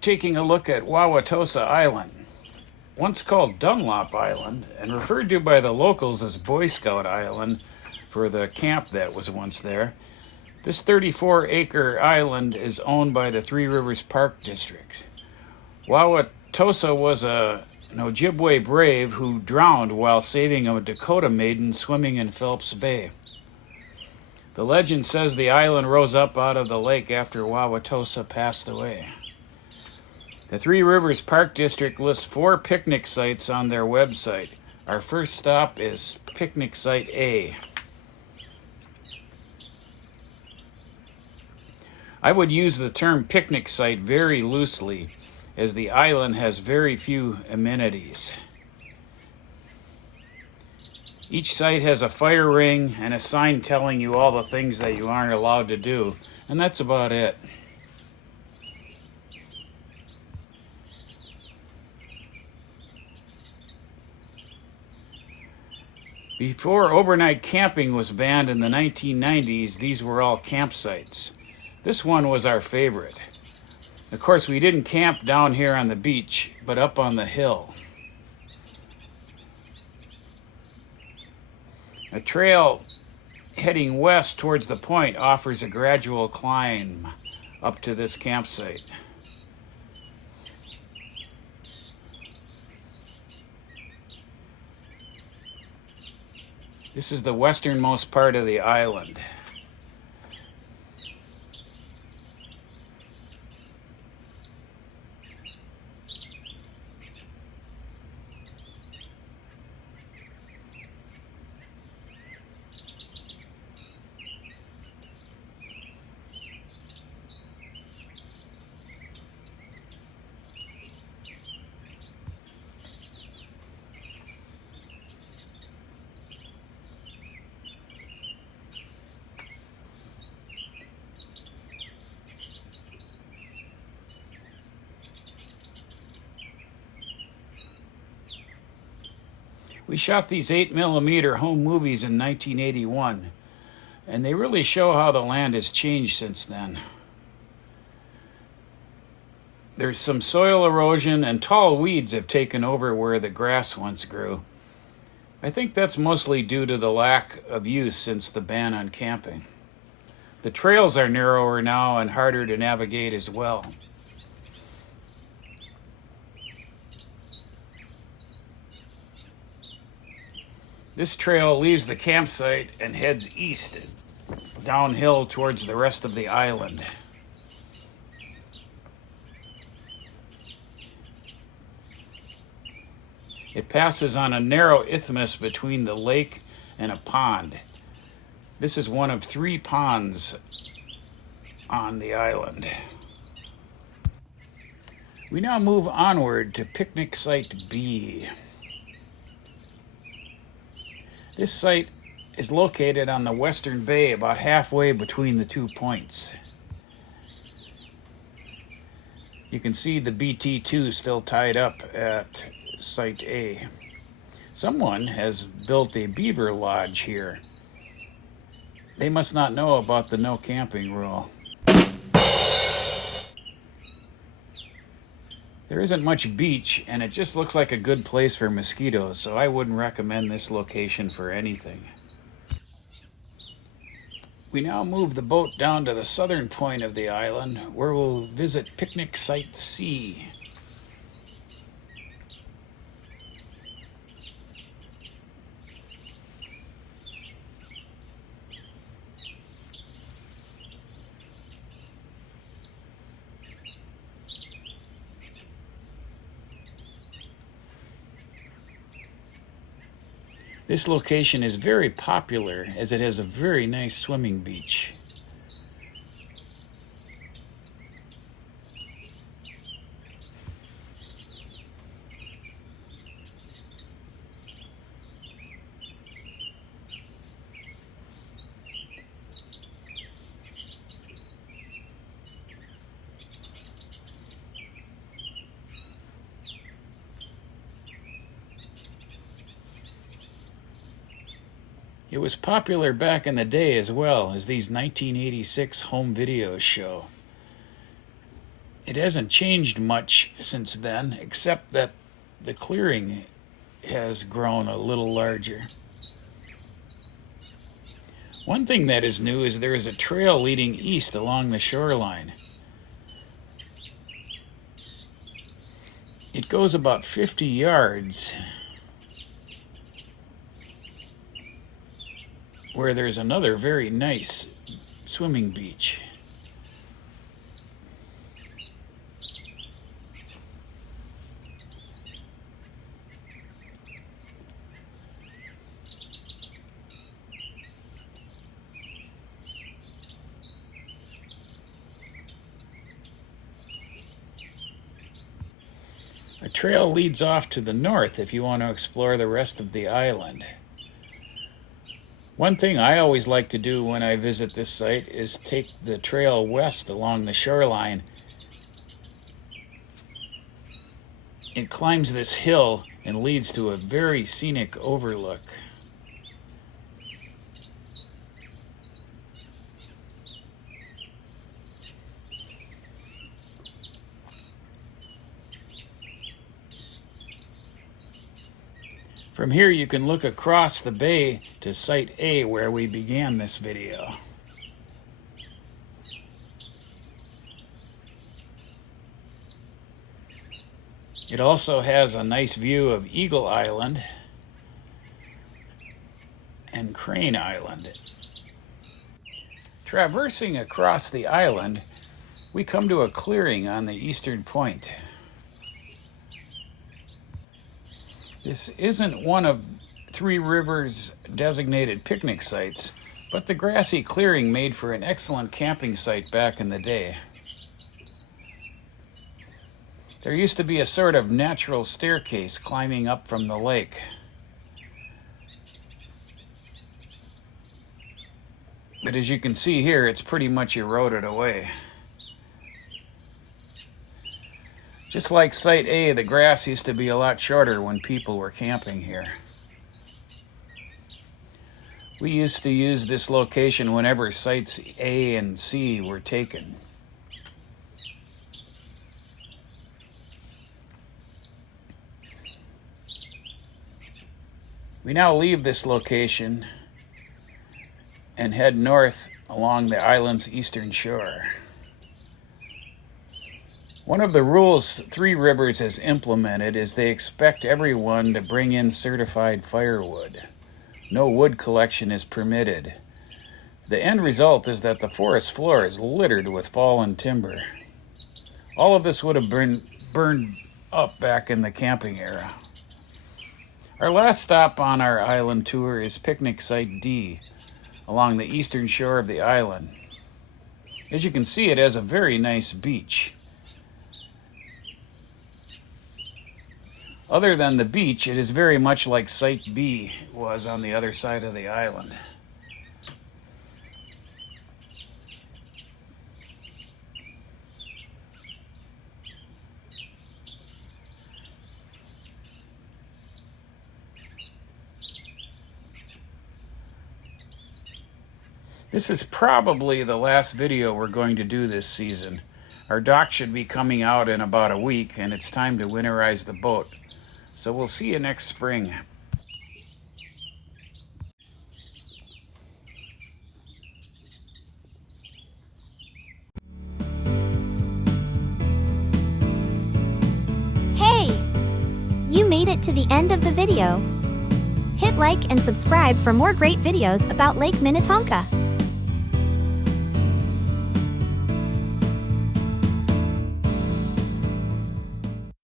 taking a look at Wawatosa Island, once called Dunlop Island and referred to by the locals as Boy Scout Island for the camp that was once there. This 34-acre island is owned by the Three Rivers Park District. Wawatosa was an Ojibwe brave who drowned while saving a Dakota maiden swimming in Phelps Bay. The legend says the island rose up out of the lake after Wawatosa passed away. The Three Rivers Park District lists 4 picnic sites on their website. Our first stop is Picnic Site A. I would use the term picnic site very loosely, as the island has very few amenities. Each site has a fire ring and a sign telling you all the things that you aren't allowed to do, and that's about it. Before overnight camping was banned in the 1990s, these were all campsites. This one was our favorite. Of course, we didn't camp down here on the beach, but up on the hill. A trail heading west towards the point offers a gradual climb up to this campsite. This is the westernmost part of the island. We shot these 8mm home movies in 1981, and they really show how the land has changed since then. There's some soil erosion, and tall weeds have taken over where the grass once grew. I think that's mostly due to the lack of use since the ban on camping. The trails are narrower now and harder to navigate as well. This trail leaves the campsite and heads east, downhill towards the rest of the island. It passes on a narrow isthmus between the lake and a pond. This is one of 3 ponds on the island. We now move onward to Picnic Site B. This site is located on the western bay, about halfway between the 2 points. You can see the BT-2 still tied up at Site A. Someone has built a beaver lodge here. They must not know about the no camping rule. There isn't much beach, and it just looks like a good place for mosquitoes, so I wouldn't recommend this location for anything. We now move the boat down to the southern point of the island, where we'll visit Picnic Site C. This location is very popular as it has a very nice swimming beach. It was popular back in the day as well, as these 1986 home videos show. It hasn't changed much since then, except that the clearing has grown a little larger. One thing that is new is there is a trail leading east along the shoreline. It goes about 50 yards, where there's another very nice swimming beach. A trail leads off to the north if you want to explore the rest of the island. One thing I always like to do when I visit this site is take the trail west along the shoreline. It climbs this hill and leads to a very scenic overlook. From here you can look across the bay to Site A, where we began this video. It also has a nice view of Eagle Island and Crane Island. Traversing across the island, we come to a clearing on the eastern point. This isn't one of Three Rivers' designated picnic sites, but the grassy clearing made for an excellent camping site back in the day. There used to be a sort of natural staircase climbing up from the lake. But as you can see here, it's pretty much eroded away. Just like Site A, the grass used to be a lot shorter when people were camping here. We used to use this location whenever Sites A and C were taken. We now leave this location and head north along the island's eastern shore. One of the rules Three Rivers has implemented is they expect everyone to bring in certified firewood. No wood collection is permitted. The end result is that the forest floor is littered with fallen timber. All of this would have been burned up back in the camping era. Our last stop on our island tour is Picnic Site D, along the eastern shore of the island. As you can see, it has a very nice beach. Other than the beach, it is very much like Site B was on the other side of the island. This is probably the last video we're going to do this season. Our dock should be coming out in about a week, and it's time to winterize the boat. So we'll see you next spring. Hey! You made it to the end of the video. Hit like and subscribe for more great videos about Lake Minnetonka.